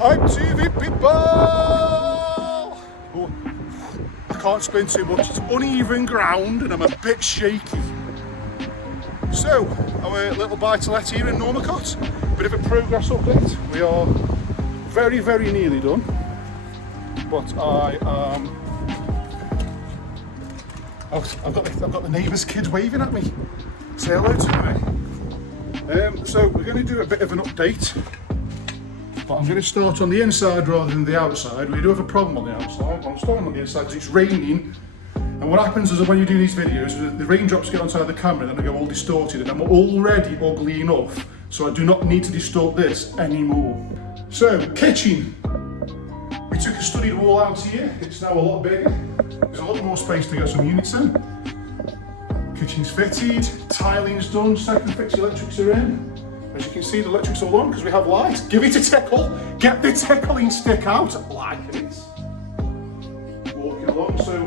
I'm TV people! Oh, I can't explain too much, it's uneven ground and I'm a bit shaky. So, our little buy-to-let here in Normacott, bit of a progress update. We are very, very nearly done, but I've got the neighbours' kids waving at me. Say hello to me. So we're going to do a bit of an update, but I'm going to start on the inside rather than the outside. We do have a problem on the outside. I'm starting on the inside because it's raining, and what happens is when you do these videos, the raindrops get onto the camera and then they go all distorted, and I'm already ugly enough, so I do not need to distort this anymore. So, kitchen. We took a studded wall out here. It's now a lot bigger. There's a lot more space to get some units in. Kitchen's fitted, tiling's done, second fix electrics are in. As you can see, the electric's all on because we have light. Give it a tickle, get the tickling stick out, like it. Walking along, so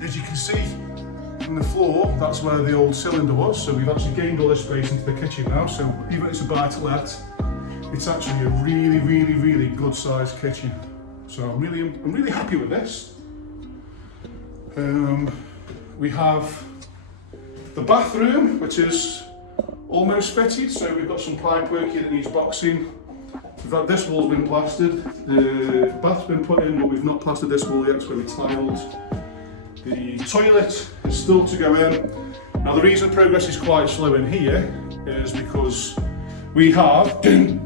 as you can see from the floor, that's where the old cylinder was. So we've actually gained all this space into the kitchen now. So even though it's a buy-to-let, it's actually a really, really, really good sized kitchen. So I'm really happy with this. We have the bathroom, which is almost fitted, so we've got some pipe work here that needs boxing. We've had this wall's been plastered, the bath's been put in, but we've not plastered this wall yet, so we tiled. The toilet is still to go in. Now the reason progress is quite slow in here is because we have a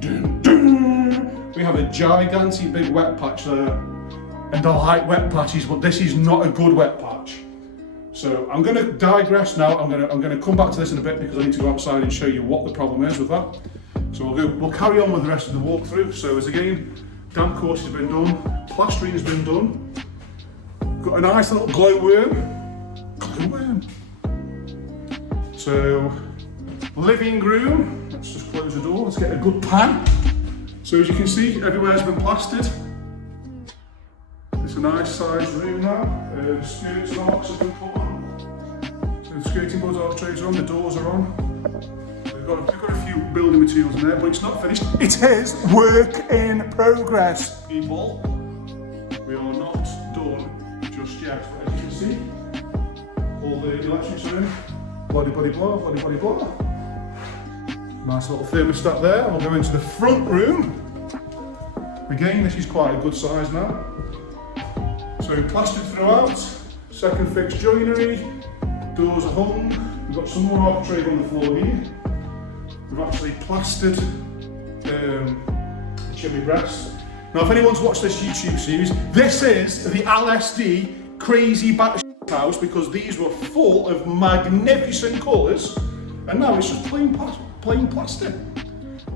gigantic big wet patch there, and I like wet patches, but this is not a good wet patch. So I'm going to digress now. I'm going to come back to this in a bit because I need to go outside and show you what the problem is with that. So we'll carry on with the rest of the walkthrough. So as again, damp course has been done, plastering has been done. Got a nice little glowworm. So living room. Let's just close the door. Let's get a good pan. So as you can see, everywhere's been plastered. It's a nice sized room now. Skirts and arcs have been put on. So the skirting boards, architraves are on, the doors are on. We've got a few building materials in there, but it's not finished. It is work in progress, people. We are not done just yet. But as you can see, all the electrics are in. Bloody blah, bloody blah. Nice little thermostat there. We'll go into the front room. Again, this is quite a good size now. So plastered throughout, second fix joinery, doors are hung. We've got some more architrave on the floor here. We've actually plastered the chimney breast. Now if anyone's watched this YouTube series, this is the LSD crazy batshit house because these were full of magnificent colours, and now it's just plain plastic.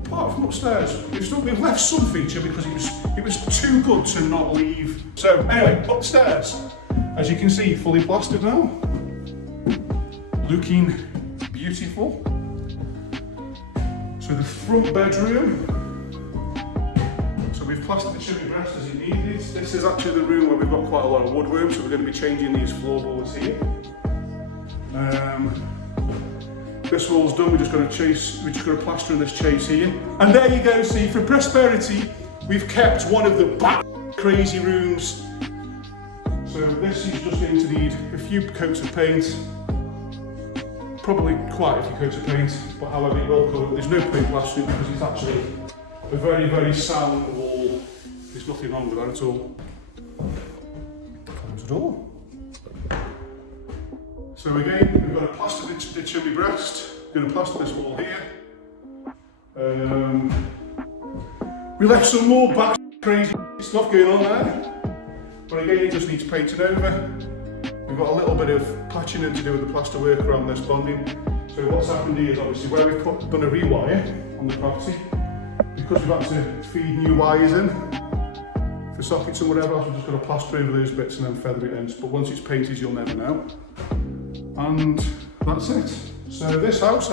Apart from upstairs, we've left some feature because it was too good to not leave. So anyway, upstairs, as you can see, fully plastered now, looking beautiful. So the front bedroom, so we've plastered the chimney breast as it needed. This is actually the room where we've got quite a lot of woodworm, so we're going to be changing these floorboards here. This wall's done, we're just going to plaster in this chase here. And there you go, see, for prosperity, we've kept one of the crazy rooms. So this is just going to need a few coats of paint. Probably quite a few coats of paint, but however it will cover. There's no paint plastering because it's actually a very, very sound wall. There's nothing wrong with that at all. Close the door. So again, we've got to plaster the chimney breast, we're going to plaster this wall here. We left some more crazy stuff going on there, but again it just needs painting over. We've got a little bit of patching in to do with the plaster work around this bonding. So what's happened here is obviously where we've done a rewire on the property, because we've had to feed new wires in for sockets and whatever else, we're just going to plaster over those bits and then feather it in. But once it's painted, you'll never know. And that's it. So this house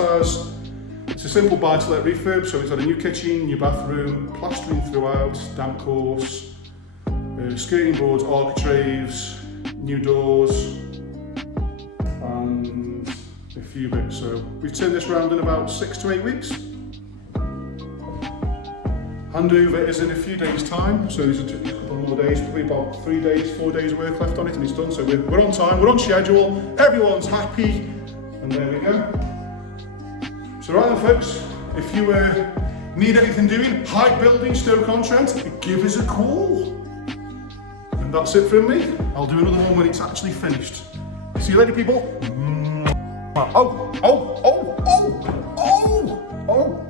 it's a simple buy-to-let refurb, so it's got a new kitchen, new bathroom, plastering throughout, damp course, skirting boards, architraves, new doors, and a few bits. So we've turned this round in about 6 to 8 weeks. Handover is in a few days' time, so there's a couple more days, probably about 3 days, 4 days work left on it and it's done. So we're on time, we're on schedule, everyone's happy, and there we go. So right then folks, if you need anything doing, Hype Building, Stoke-on-Trent, give us a call. And that's it from me. I'll do another one when it's actually finished. See you later, people. Oh,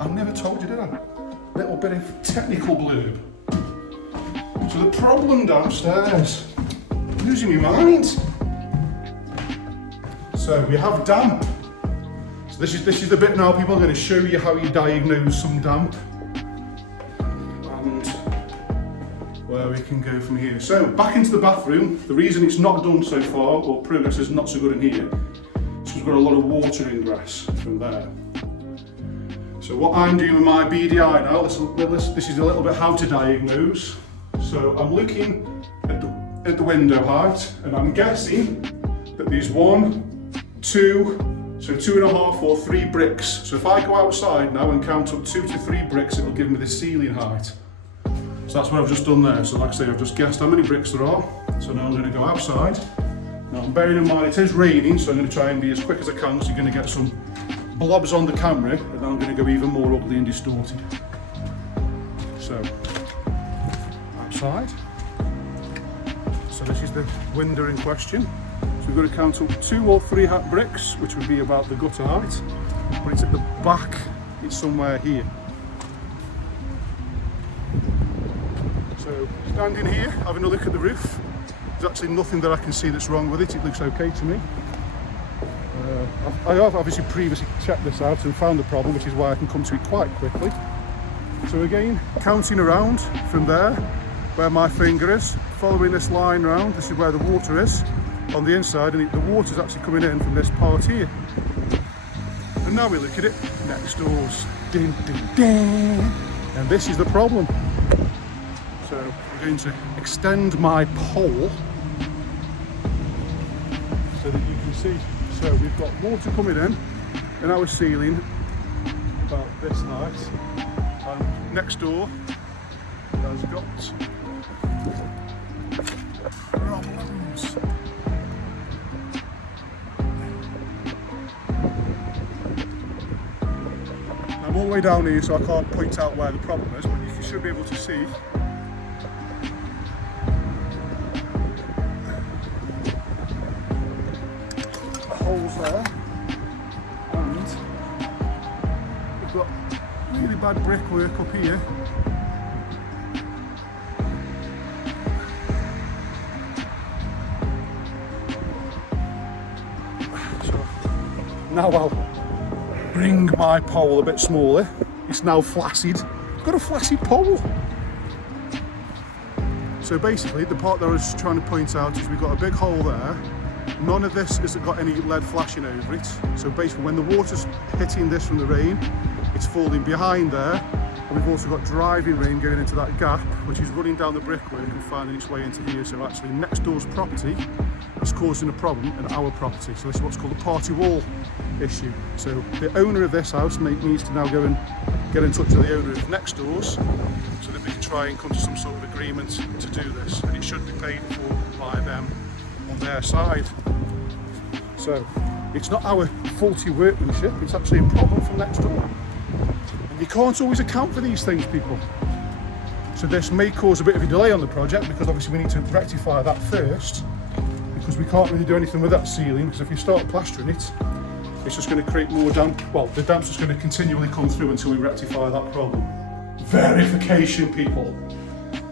I never told you, did I? Little bit of technical blurb. So the problem downstairs, losing my mind. So we have damp. So this is the bit now, people. I'm going to show you how you diagnose some damp and where we can go from here. So back into the bathroom. The reason it's not done so far, or progress is not so good in here, is because we've got a lot of water ingress from there. So what I'm doing with my BDI now, this is a little bit how to diagnose. So I'm looking at the window height, and I'm guessing that there's 1, 2, so 2.5 or 3 bricks. So if I go outside now and count up 2 to 3 bricks, it'll give me the ceiling height. So that's what I've just done there. So like I say, I've just guessed how many bricks there are. So now I'm going to go outside. Now I'm bearing in mind it is raining, so I'm going to try and be as quick as I can, so you're going to get some blobs on the camera, and then I'm going to go even more ugly and distorted. So, outside. So this is the window in question. So we've got to count up 2 or 3 bricks, which would be about the gutter height, but it's at the back, it's somewhere here. So, standing here, having a look at the roof, there's actually nothing that I can see that's wrong with it, it looks okay to me. I have obviously previously checked this out and found the problem, which is why I can come to it quite quickly. So again, counting around from there, where my finger is, following this line round, this is where the water is on the inside, and the water is actually coming in from this part here. And now we look at it, next doors, ding, ding, ding, and this is the problem. So I'm going to extend my pole so that you can see. So we've got water coming in our ceiling about this height, and next door has got problems. I'm all the way down here, so I can't point out where the problem is, but you should be able to see. Holes there, and we've got really bad brickwork up here. So now I'll bring my pole a bit smaller. It's now flaccid. I've got a flaccid pole. So basically the part that I was trying to point out is we've got a big hole there. None of this has got any lead flashing over it. So basically when the water's hitting this from the rain, it's falling behind there. And we've also got driving rain going into that gap, which is running down the brickwork and finding its way into here. So actually next door's property is causing a problem in our property. So this is what's called a party wall issue. So the owner of this house needs to now go and get in touch with the owner of next door's so that we can try and come to some sort of agreement to do this. And it should be paid for by them on their side. So it's not our faulty workmanship, it's actually a problem from next door. And you can't always account for these things, people. So this may cause a bit of a delay on the project, because obviously we need to rectify that first, because we can't really do anything with that ceiling, because if you start plastering it, it's just going to create more damp. Well, the damp's just going to continually come through until we rectify that problem. Verification, people.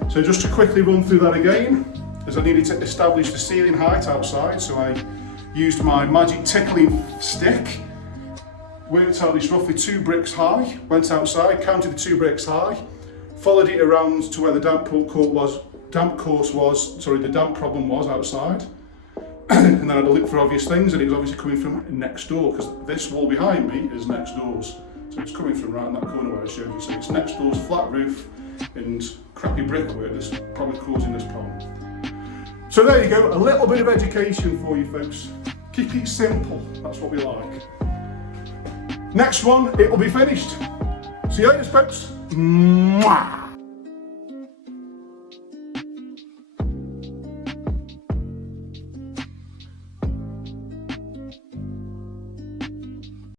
So just to quickly run through that again, as I needed to establish the ceiling height outside, so I used my magic tickling stick, worked out it's roughly 2 bricks high, went outside, counted the 2 bricks high, followed it around to where the damp problem was outside, and then I had a look for obvious things, and it was obviously coming from next door, because this wall behind me is next door's. So it's coming from around that corner where I showed you. So it's next door's flat roof and crappy brickwork that's probably causing this problem. So there you go, a little bit of education for you folks. Keep it simple, that's what we like. Next one, it'll be finished. See you later, folks. Mwah!